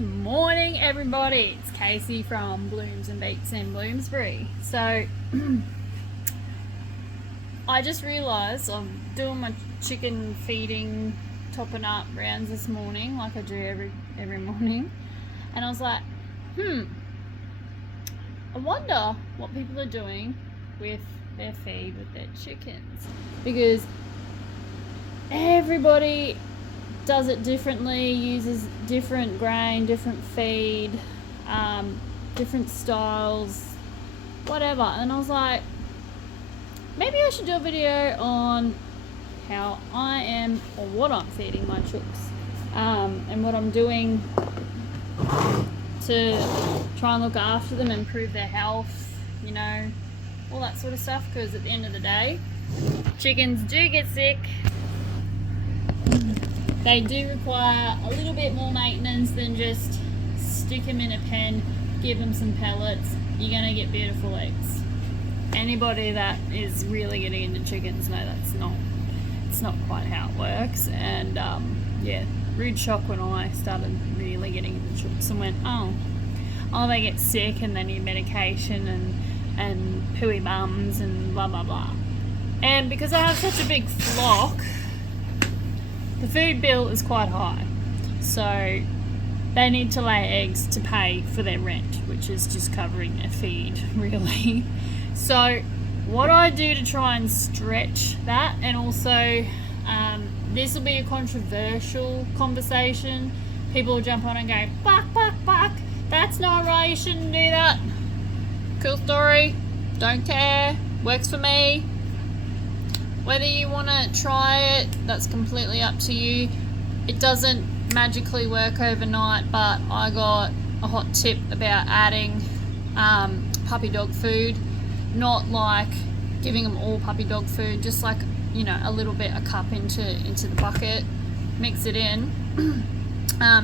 morning, everybody. It's Casey from Blooms and Beats in Bloomsbury. So I just realised I'm doing my chicken feeding, topping up rounds this morning, like I do every morning, and I was like, I wonder what people are doing with their feed with their chickens, because everybody does it differently, uses different grain, different feed, different styles, whatever. And I was like, maybe I should do a video on how I am, or what I'm feeding my chooks, and what I'm doing to try and look after them, improve their health, you know, all that sort of stuff. Because at the end of the day, chickens do get sick. They do require a little bit more maintenance than just stick them in a pen, give them some pellets, you're going to get beautiful eggs. Anybody that is really getting into chickens know it's not quite how it works. And yeah, rude shock when I started really getting into chooks and went, oh, they get sick and they need medication and pooey bums and blah blah blah. And because I have such a big flock, the food bill is quite high, so they need to lay eggs to pay for their rent, which is just covering their feed, really. So what I do to try and stretch that, and also this will be a controversial conversation. People will jump on and go, buck, that's not right, you shouldn't do that. Cool story, don't care, works for me. Whether you want to try it, that's completely up to you. It doesn't magically work overnight, but I got a hot tip about adding puppy dog food. Not like giving them all puppy dog food, just like, you know, a little bit, a cup into the bucket, mix it in,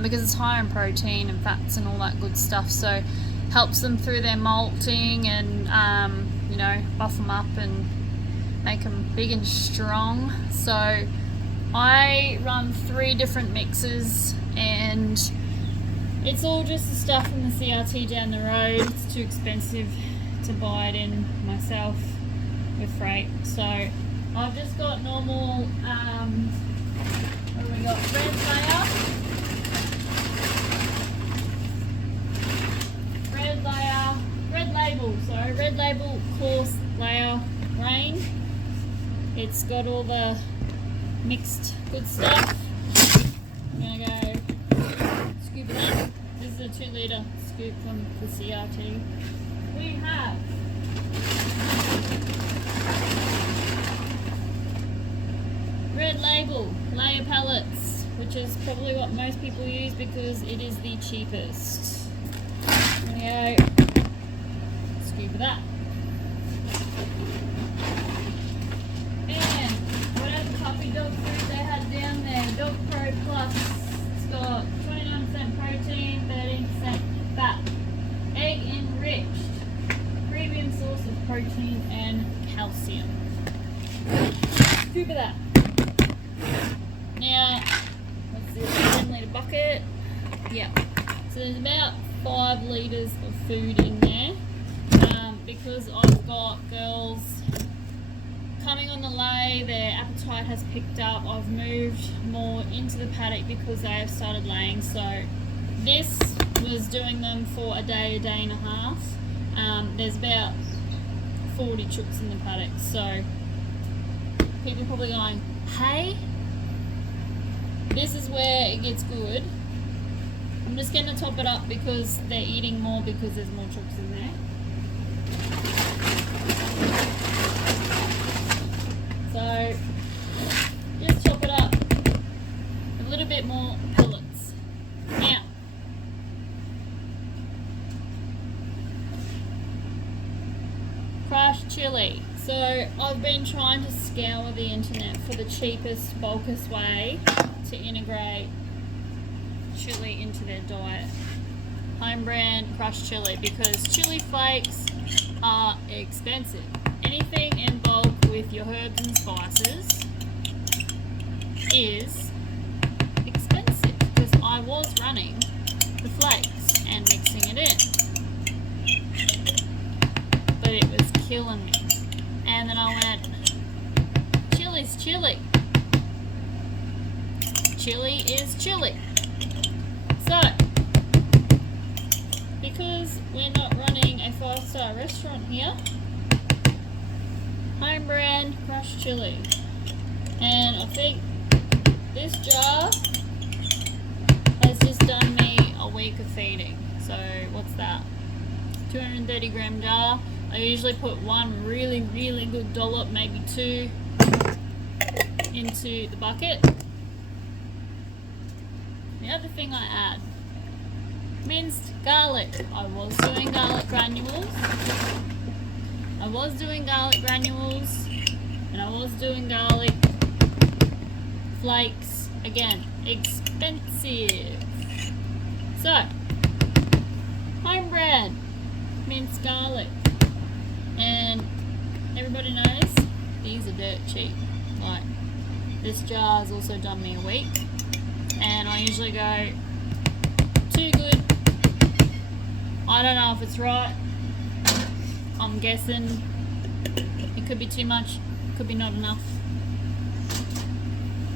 because it's higher in protein and fats and all that good stuff. So helps them through their molting and, you know, buff them up and make them big and strong. So I run 3 different mixes, and it's all just the stuff from the CRT down the road. It's too expensive to buy it in myself with freight. So I've just got normal, what do we got? Red label coarse layer grain. It's got all the mixed good stuff. I'm going to go scoop it up. This is a 2-litre scoop from the CRT. We have Red Label layer pellets, which is probably what most people use because it is the cheapest. There we go. Scoop it up. Dog food they had down there, Dog Pro Plus. It's got 29% protein, 13% fat, egg enriched, premium source of protein and calcium. Scoop of that. Now, let's see, 10-litre bucket. Yeah, so there's about 5 litres of food in there, because I've got girls coming on the lay, their appetite has picked up. I've moved more into the paddock because they have started laying. So this was doing them for a day and a half. There's about 40 chooks in the paddock. So people are probably going, hey, this is where it gets good. I'm just going to top it up because they're eating more because there's more chooks in there. So just chop it up, a little bit more pellets. Now, crushed chili. So I've been trying to scour the internet for the cheapest, bulkiest way to integrate chili into their diet. Home brand crushed chili, because chili flakes are expensive. Anything in bulk with your herbs and spices is expensive, because I was running the flakes and mixing it in. But it was killing me. And then I went, chili's chili. Chili is chili. So, because we're not running a 5-star restaurant here, home brand crushed chili. And I think this jar has just done me a week of feeding. So what's that? 230 gram jar. I usually put one really good dollop, maybe two, into the bucket. The other thing I add, minced garlic. I was doing garlic granules. And I was doing garlic flakes. Again, expensive. So, home brand minced garlic. And everybody knows these are dirt cheap. Like, this jar has also done me a week. And I usually go, too good. I don't know if it's right. I'm guessing it could be too much, could be not enough.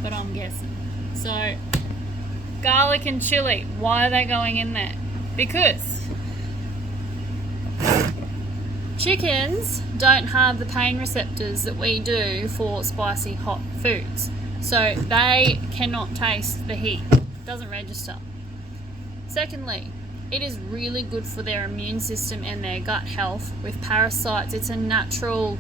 But I'm guessing. So, garlic and chili, why are they going in there? Because chickens don't have the pain receptors that we do for spicy hot foods. So they cannot taste the heat. It doesn't register. Secondly, it is really good for their immune system and their gut health with parasites. It's a natural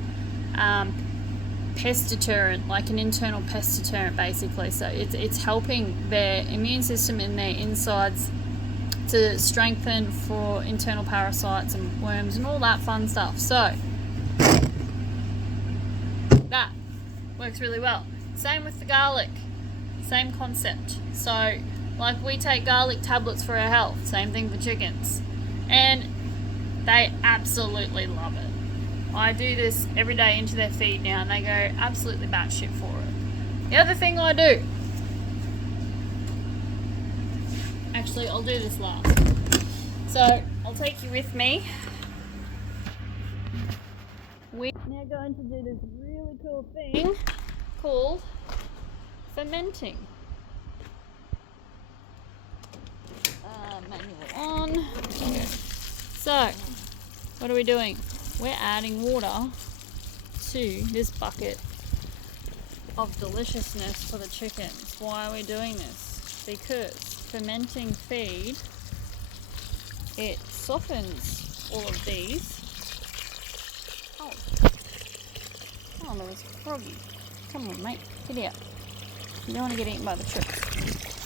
pest deterrent, like an internal pest deterrent basically. So it's helping their immune system in their insides to strengthen for internal parasites and worms and all that fun stuff. So that works really well. Same with the garlic, same concept. So like we take garlic tablets for our health, same thing for chickens, and they absolutely love it. I do this every day into their feed now and they go absolutely batshit for it. The other thing I do, actually I'll do this last. So I'll take you with me. We're now going to do this really cool thing called fermenting. Manual on. So, what are we doing? We're adding water to this bucket of deliciousness for the chickens. Why are we doing this? Because fermenting feed, it softens all of these. Oh, there was a froggy. Come on, mate, get out. You don't want to get eaten by the chicks.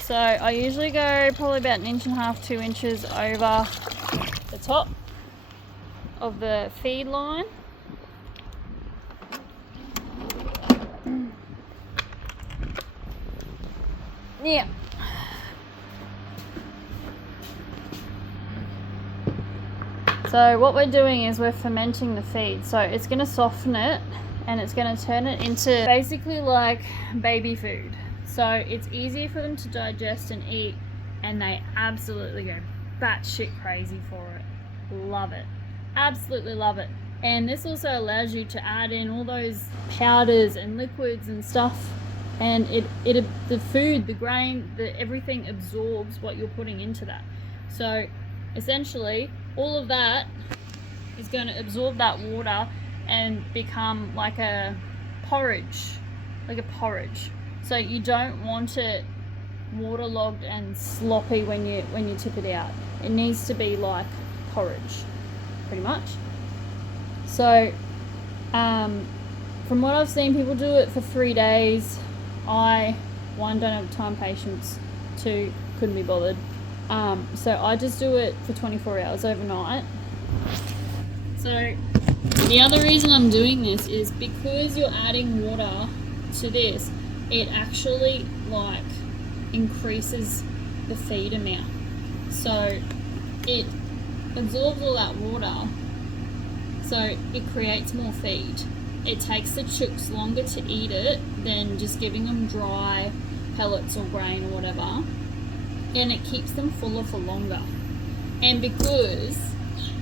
So I usually go probably about 1.5 inches, 2 inches over the top of the feed line. Yeah. So what we're doing is we're fermenting the feed. So it's going to soften it and it's going to turn it into basically like baby food. So it's easier for them to digest and eat, and they absolutely go batshit crazy for it. Love it. Absolutely love it. And this also allows you to add in all those powders and liquids and stuff, and the food, the grain, everything absorbs what you're putting into that. So essentially all of that is going to absorb that water and become like a porridge. So you don't want it waterlogged and sloppy when you tip it out. It needs to be like porridge, pretty much. So from what I've seen, people do it for 3 days. I, 1, don't have time, patience, 2, couldn't be bothered. So I just do it for 24 hours overnight. So the other reason I'm doing this is because you're adding water to this, it actually like increases the feed amount. So it absorbs all that water, so it creates more feed. It takes the chooks longer to eat it than just giving them dry pellets or grain or whatever, and it keeps them fuller for longer. And because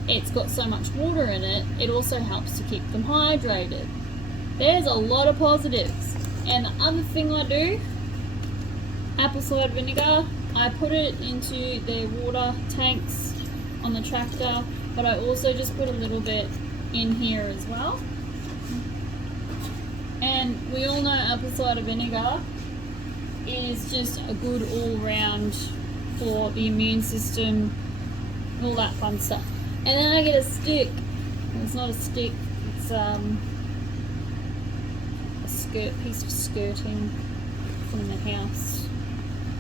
it's got so much water in it, it also helps to keep them hydrated. There's a lot of positives. And the other thing I do, apple cider vinegar, I put it into their water tanks on the tractor, but I also just put a little bit in here as well. And we all know apple cider vinegar is just a good all-round for the immune system, all that fun stuff. And then I get a stick. It's not a stick, it's a piece of skirting from the house.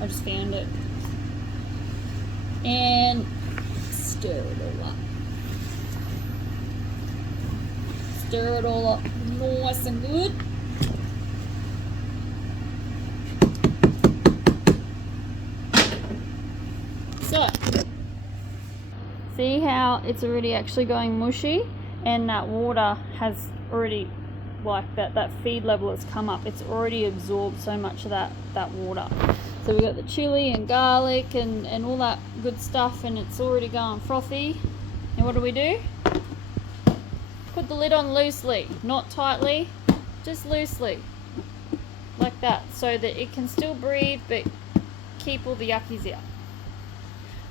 I just found it. And stir it all up. Stir it all up nice and good. So, see how it's already actually going mushy, and that water has already, like that feed level has come up. It's already absorbed so much of that water. So we've got the chili and garlic and all that good stuff, and it's already going frothy. And what do? Put the lid on loosely, not tightly, just loosely, like that, so that it can still breathe but keep all the yuckies out.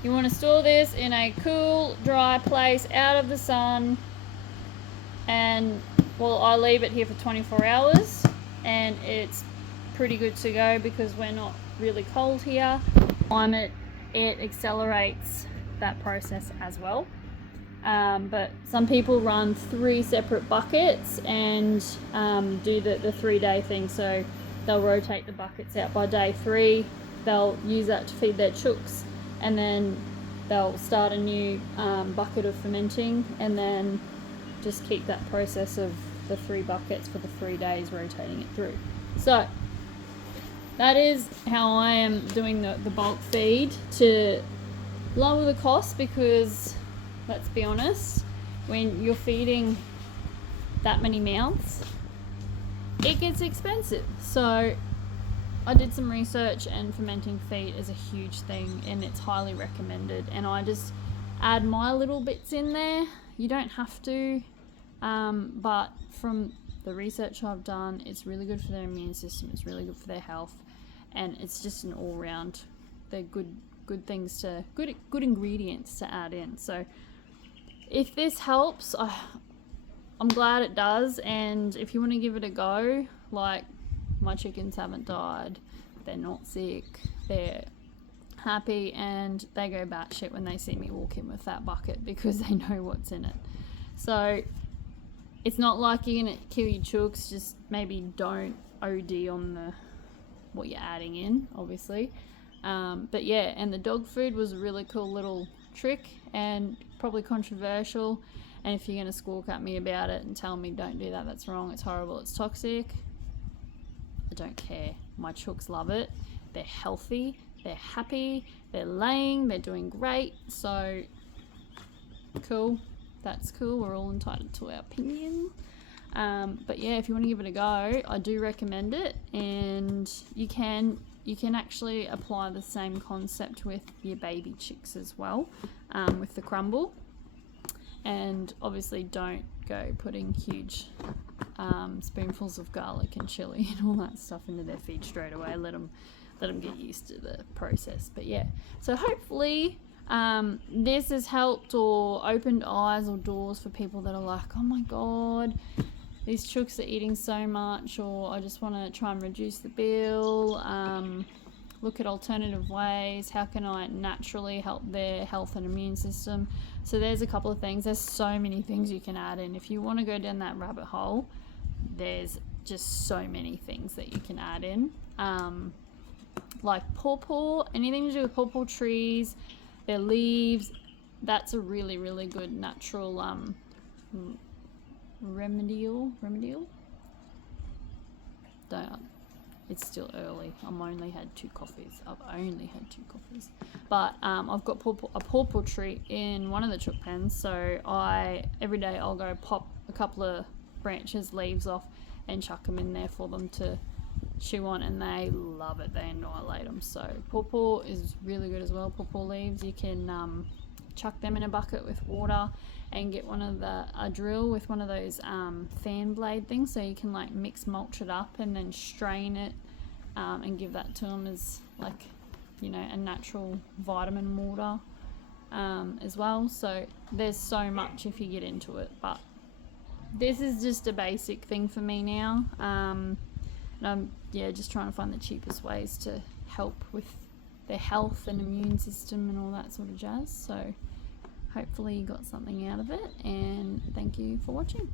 You want to store this in a cool, dry place out of the sun, and well, I leave it here for 24 hours and it's pretty good to go because we're not really cold here. Climate, it accelerates that process as well. But some people run 3 separate buckets and do the 3-day thing. So they'll rotate the buckets out by day 3. They'll use that to feed their chooks, and then they'll start a new bucket of fermenting, and then just keep that process of the 3 buckets for the 3 days, rotating it through. So that is how I am doing the bulk feed to lower the cost, because let's be honest, when you're feeding that many mouths, it gets expensive. So I did some research, and fermenting feed is a huge thing and it's highly recommended, and I just add my little bits in there. You don't have to, but from the research I've done, it's really good for their immune system, it's really good for their health, and it's just an all-round, they're good things to, good ingredients to add in. So if this helps, I'm glad it does. And if you want to give it a go, like, my chickens haven't died, they're not sick, they're happy, and they go batshit when they see me walk in with that bucket because they know what's in it. So it's not like you're gonna kill your chooks, just maybe don't OD on what you're adding in, obviously. But yeah, and the dog food was a really cool little trick, and probably controversial, and if you're going to squawk at me about it and tell me don't do that, that's wrong, it's horrible, it's toxic, I don't care. My chooks love it, they're healthy, they're happy, they're laying, they're doing great. So cool, that's cool, we're all entitled to our opinion. But yeah, if you want to give it a go, I do recommend it, and you can actually apply the same concept with your baby chicks as well, with the crumble. And obviously don't go putting huge spoonfuls of garlic and chili and all that stuff into their feed straight away. Let them get used to the process. But yeah, so hopefully this has helped or opened eyes or doors for people that are like, oh my god, these chooks are eating so much, or I just want to try and reduce the bill, look at alternative ways, how can I naturally help their health and immune system. So there's a couple of things, there's so many things you can add in. If you want to go down that rabbit hole, there's just so many things that you can add in, like pawpaw, anything to do with pawpaw trees, their leaves, that's a really, really good natural remedial. It's still early. I've only had 2 coffees. But I've got a pawpaw tree in one of the chook pens, so every day I'll go pop a couple of branches, leaves off, and chuck them in there for them to chew on, and they love it. They annihilate them. So pawpaw is really good as well. Pawpaw leaves, you can chuck them in a bucket with water and get a drill with one of those fan blade things, so you can like mix mulch it up and then strain it and give that to them as like, you know, a natural vitamin water as well. So there's so much if you get into it, but this is just a basic thing for me now. And I'm just trying to find the cheapest ways to help with their health and immune system and all that sort of jazz. So hopefully you got something out of it, and thank you for watching.